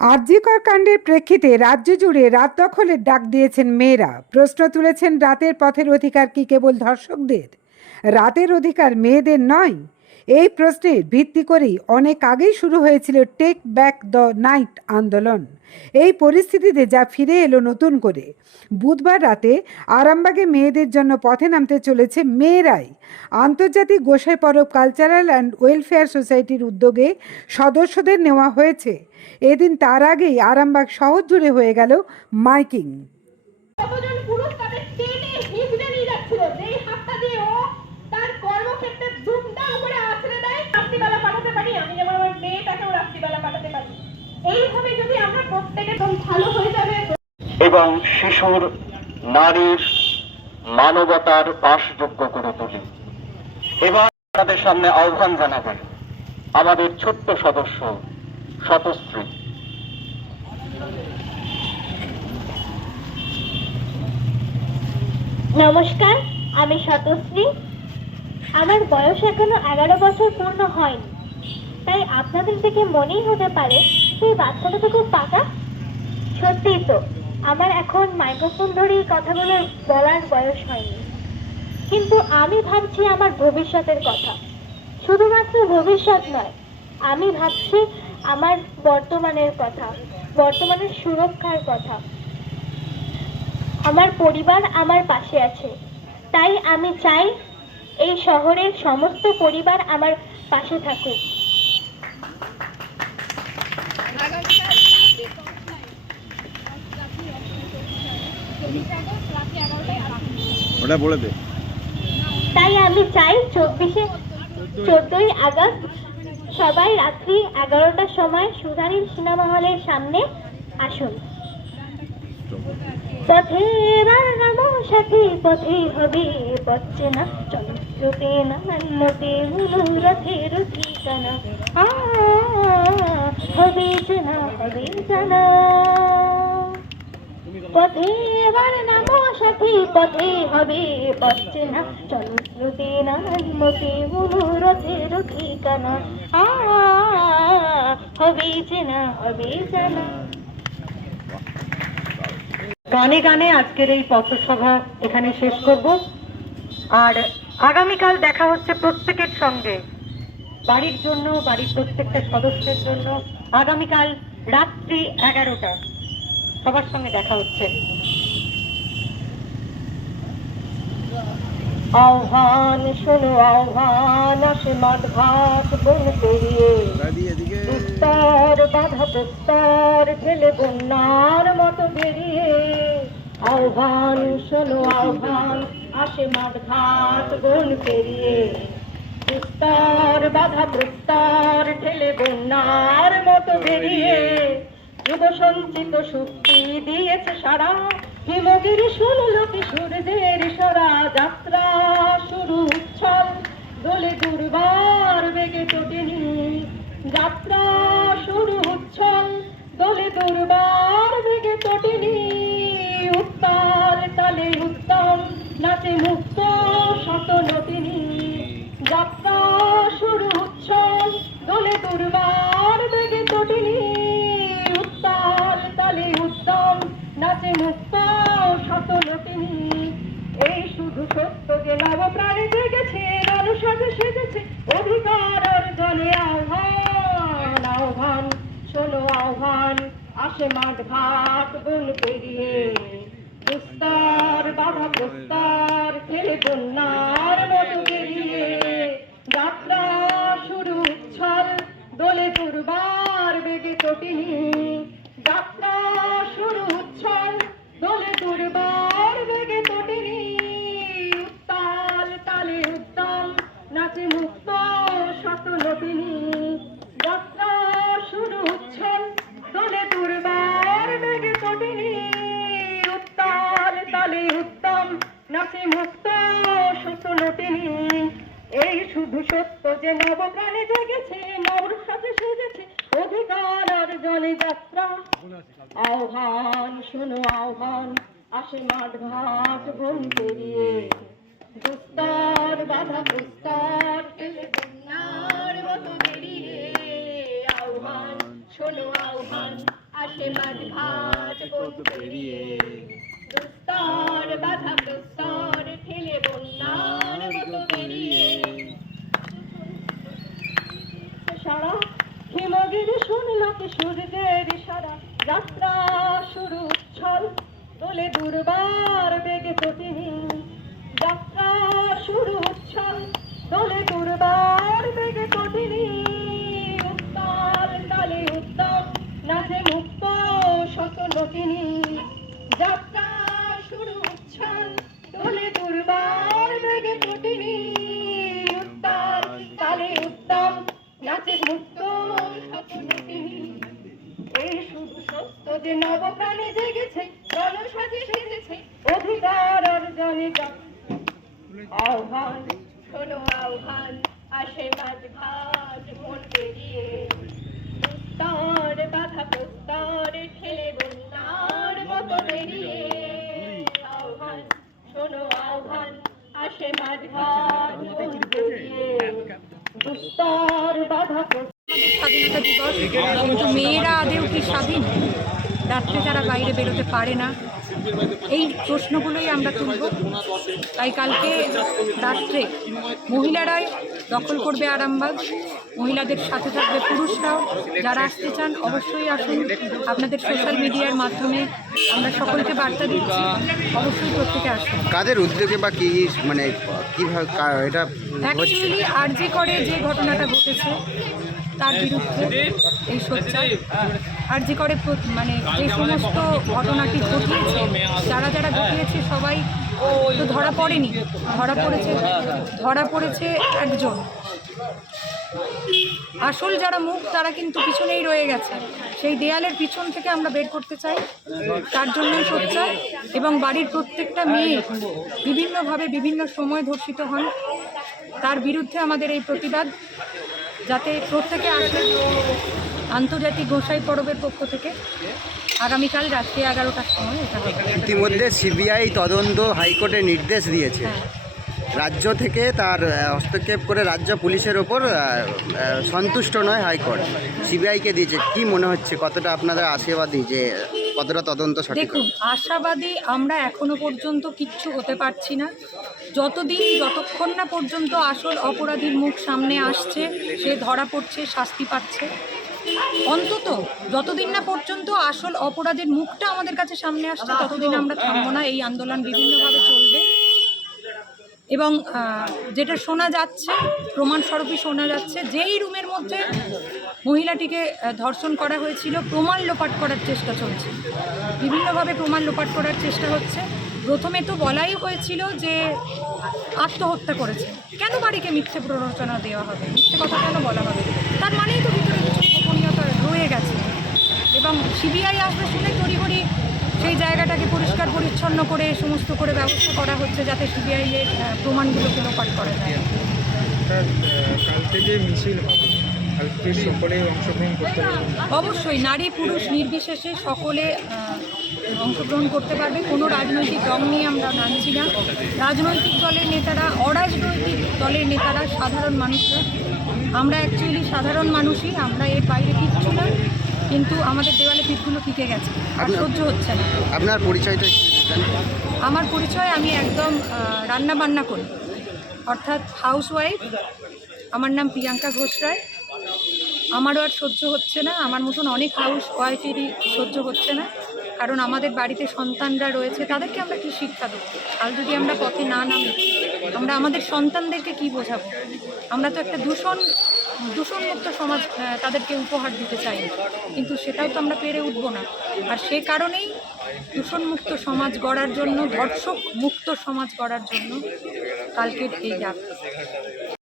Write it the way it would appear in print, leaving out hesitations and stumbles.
আরজিকর কাণ্ডের প্রেক্ষিতে রাজ্য জুড়ে রাত দখলের ডাক দিয়েছেন মেয়েরা। প্রশ্ন তুলেছেন, রাতের পথের অধিকার কি কেবল ধর্ষকদের? রাতের অধিকার মেয়েদের নয়? এই প্রশ্নের ভিত্তি করেই অনেক আগেই শুরু হয়েছিল টেক ব্যাক দ্য নাইট আন্দোলন। এই পরিস্থিতিতে যা ফিরে এলো নতুন করে, বুধবার রাতে আরামবাগে মেয়েদের জন্য পথে নামতে চলেছে মেয়েরাই। আন্তর্জাতিক গোসাই পরব কালচারাল অ্যান্ড ওয়েলফেয়ার সোসাইটির উদ্যোগে সদস্যদের নেওয়া হয়েছে। এদিন তার আগেই আরামবাগ শহর জুড়ে হয়ে গেল মাইকিং। এবং শিশুর নারীর মানবতার বাসযোগ্য করে তুলি। এবার তাদের সামনে আহ্বান জানাবেন আমাদের ছোট্ট সদস্য শতশ্রী। নমস্কার, আমি শতশ্রী। আমার বয়স এখনো 11 বছর পূর্ণ হয়নি, তাই আপনাদের দেখে মনেই হতে পারে এই বাচ্চাটা তো খুব পাকা। সত্যিই তো, আমার এখন মাইক্রোফোন ধরে এই কথাগুলো বলার বয়স হয়নি, কিন্তু আমি ভাবছি আমার ভবিষ্যতের কথা। শুধুমাত্র ভবিষ্যৎ নয়, আমি ভাবছি আমার বর্তমানের কথা, বর্তমানের সুরক্ষার কথা। আমার পরিবার আমার পাশে আছে, তাই আমি চাই এই শহরের সমস্ত পরিবার আমার পাশে থাকুক। তাই আমি চাই 14ই আগস্ট সবাই রাত্রি 11টার সময় সুধানীল সিনেমা হলের সামনে আসুন। পথে এবার নামো সাথী, পথেই হবে পথে না চন্দ্রতে না নতে রথের ঠিকানা হবে জানা, হবে জানা। পথে এবার নামো সাথী, পথে হবে পথে না চন্দ্রতে না নতে রথের ঠিকানা হবে জানা, হবে জানা। গানে গানে আজকের এই পথসভা এখানে শেষ করব, আর আগামীকাল দেখা হচ্ছে প্রত্যেকের সঙ্গে, বাড়ির জন্য, বাড়ির প্রত্যেকটা সদস্যের জন্য আগামীকাল রাত্রি 11টা সবার সঙ্গে দেখা হচ্ছে। আহ্বান শোনো আহ্বান, আসে মাঠ ঘাট বন পেরিয়ে, বিস্তার বাধা প্রস্তার ঠেলে বন্যার মতো বেরিয়ে। আহ্বান শোনো আহ্বান, আসে মাঠ ঘাট বন পেরিয়ে, বিস্তার বাধা প্রস্তার ঠেলে বন্যার মতো বেরিয়ে। যুব সঞ্চিত শক্তি দিয়েছে সারা, হিমগিরি শুনলো কিশোরদের সরা। যাত্রা শুরু উচ্ছল দোলে দুর্বার বেগে চটিনি, যাত্রা শুরু উচ্ছল দোলে দুর্বার বেগে চটিনি। উত্তাল তালে উত্তম নাচে মুক্ত শত নটিনি, যাত্রা শুরু উচ্ছল দোলে দুর্বার বেগে চটিনি। উত্তাল তালে উত্তম নাচে মুক্ত শত নটিনি। এই শুধু সত্য যে নব প্রাণে জেগেছে, রণসাজে সেজেছে অধিকার অর্জনে। আহ্বান আহ্বান শোনো আহ্বান, আসে মাঠ ঘাট বন পেরিয়ে, বিস্তার বাধা প্রস্তার ঠেলে বন্যার মতো বেরিয়ে। যাত্রা শুরু উচ্ছল দোলে দুর্বার বেগে চটিনি, যাত্রা শুরু উচ্ছল দোলে দুর্বার বেগে চটিনি। উত্তাল তালে উত্তম নাচে মুক্ত শত নটিনি, যাত্রা শুরু উচ্ছল দোলে দুর্বার বেগে চটিনি। উত্তাল তালে উত্তম নাচে মুক্ত শত নটিনি। এই শুধু সত্য যে নব প্রাণে জেগেছে, নব সাথে সেজেছে অধিকার অর্জনে। যাত্রা আহ্বান শোনো আহ্বান, আসে মাঠ ঘাট বন পেরিয়ে, বিস্তার বাধা প্রস্তার ঠেলে বন্যার মতো বেরিয়ে। আহ্বান শোনো আহ্বান, আসে মাঝ ঘাট বন পেরিয়ে দুস্তর বাধা প্রস্তর ঠেলে বন্যার মতো বেরিয়ে সারা হিমগিরি শুনলো কি সূর্যের ইশারা যাত্রা শুরু উচ্ছল দোলে দুর্বার বেগে তটিনী যাত্রা শুরু উচ্ছল দোলে দুর্বার বেগে তটিনী উত্তাল তালে উত্তম নাচে মুক্ত শত নটিনী যাত্রা শুরু উচ্ছল দোলে দুর্বার বেগে তটিনী উত্তাল তালে উত্তম নাচে মুক্ত শত নটিনী এই শুধু সত্য যে নবপ্রাণে জেগেছে রণসাজে সেজেছে অধিকার অর্জনে আহ্বান শোনো আহ্বান আসে মাঝ ঘাট মন পেরিয়ে দুস্তর বাধা প্রস্তর ঠেলে বন্যার মতো বেরিয়ে আহ্বান শোনো আহ্বান আসে মাঝ ঘাট মন পেরিয়ে দুস্তর বাধা স্বাধীনতা দিবস, কিন্তু মেয়েরা আদেও কি স্বাধীন? রাত্রে যারা বাইরে বেরোতে পারে না, এই প্রশ্নগুলোই আমরা তুলব। তাই কালকে রাত্রে মহিলারাই দখল করবে আরামবাগ, মহিলাদের সাথে থাকবে পুরুষরাও। যারা আসতে চান অবশ্যই আসুন। আপনাদের সোশ্যাল মিডিয়ার মাধ্যমে আমরা সকলকে বার্তা দিচ্ছি, অবশ্যই প্রত্যেকে আসুন। কাদের উদ্যোগে বা কি মানে কীভাবে এটা অ্যাকচুয়ালি আরজি করে যে ঘটনাটা ঘটেছে তার বিরুদ্ধে এই সোচ্চার। আরজি করে মানে যে সমস্ত ঘটনাটি ঘটিয়েছে, যারা যারা ঘটিয়েছে সবাই তো ধরা পড়েনি, ধরা পড়েছে একজন। আসল যারা মুখ তারা কিন্তু পিছনেই রয়ে গেছে। সেই দেয়ালের পিছন থেকে আমরা বের করতে চাই, তার জন্যই সোচ্চার। এবং বাড়ির প্রত্যেকটা মেয়ে বিভিন্নভাবে বিভিন্ন সময় ধর্ষিত হন, তার বিরুদ্ধে আমাদের এই প্রতিবাদ। যাতে প্রত্যেকে আসে। আন্তর্জাতিক গোসাই পরবের পক্ষ থেকে আগামীকাল রাত্রি 11টার সময় এটা হবে। ইতিমধ্যে সিবিআই তদন্ত হাইকোর্টে নির্দেশ দিয়েছে, রাজ্য থেকে তার হস্তক্ষেপ করে রাজ্য পুলিশের ওপর সন্তুষ্ট নয় হাইকোর্ট, সিবিআইকে দিয়েছে। কি মনে হচ্ছে, কতটা আপনাদের আশাবাদী যে কতটা তদন্ত সঠিক? দেখুন, আশাবাদী আমরা এখনো পর্যন্ত কিচ্ছু হতে পারছি না। যতক্ষণ না পর্যন্ত আসল অপরাধীর মুখ সামনে আসছে, সে ধরা পড়ছে, শাস্তি পাচ্ছে, অন্তত যতদিন না পর্যন্ত আসল অপরাধের মুখটা আমাদের কাছে সামনে আসছে ততদিন আমরা থামবো না। এই আন্দোলন বিভিন্নভাবে চলবে। এবং যেটা শোনা যাচ্ছে, প্রমাণস্বরূপই শোনা যাচ্ছে, যেই রুমের মধ্যে মহিলাটিকে ধর্ষণ করা হয়েছিল প্রমাণ লোপাট করার চেষ্টা চলছে, বিভিন্নভাবে প্রমাণ লোপাট করার চেষ্টা হচ্ছে। প্রথমে তো বলাই হয়েছিল যে আত্মহত্যা করেছে। কেন বাড়িকে মিথ্যে প্ররোচনা দেওয়া হবে, মিথ্যে কথা কেন বলা হবে? তার মানেই তো ভিতরে কিছু গোপনীয়তা রয়ে গেছে। এবং সিবিআই আসবে শুনে তড়িঘড়ি সেই জায়গাটাকে পরিষ্কার পরিচ্ছন্ন করে সমস্ত করে ব্যবস্থা করা হচ্ছে, যাতে সিবিআইয়ের প্রমাণগুলোকে লোপাট করা যায়। কালকে যে মিছিল হবে, কালকে সকলেই অংশগ্রহণ করতে পারবে? অবশ্যই, নারী পুরুষ নির্বিশেষে সকলে অংশগ্রহণ করতে পারবে। কোনো রাজনৈতিক রং নিয়ে আমরা নামছি না। রাজনৈতিক দলের নেতারা, অরাজনৈতিক দলের নেতারা, সাধারণ মানুষরা, আমরা অ্যাকচুয়ালি সাধারণ মানুষই, আমরা এর বাইরে কিচ্ছু না। কিন্তু আমাদের দেওয়ালে পিঠগুলো টিকে গেছে, আর সহ্য হচ্ছে না। আপনার পরিচয়টা একটু জানেন? আমার পরিচয়, আমি একদম রান্না বান্না করি, অর্থাৎ হাউসওয়াইফ। আমার নাম প্রিয়াঙ্কা ঘোষ রায়। আমারও আর সহ্য হচ্ছে না, আমার মতন অনেক হাউস ওয়াইফেরই সহ্য হচ্ছে না। কারণ আমাদের বাড়িতে সন্তানরা রয়েছে, তাদেরকে আমরা কী শিক্ষা দেবো? কাল যদি আমরা পথে না নামি, আমরা আমাদের সন্তানদেরকে কি বোঝাবো? আমরা তো একটা দূষণমুক্ত সমাজ তাদেরকে উপহার দিতে চাই, কিন্তু সেটাও তো আমরা পেরে উঠবো না। আর সে কারণেই দূষণমুক্ত সমাজ গড়ার জন্য, ধর্ষক মুক্ত সমাজ গড়ার জন্য কালকের এই ডাক।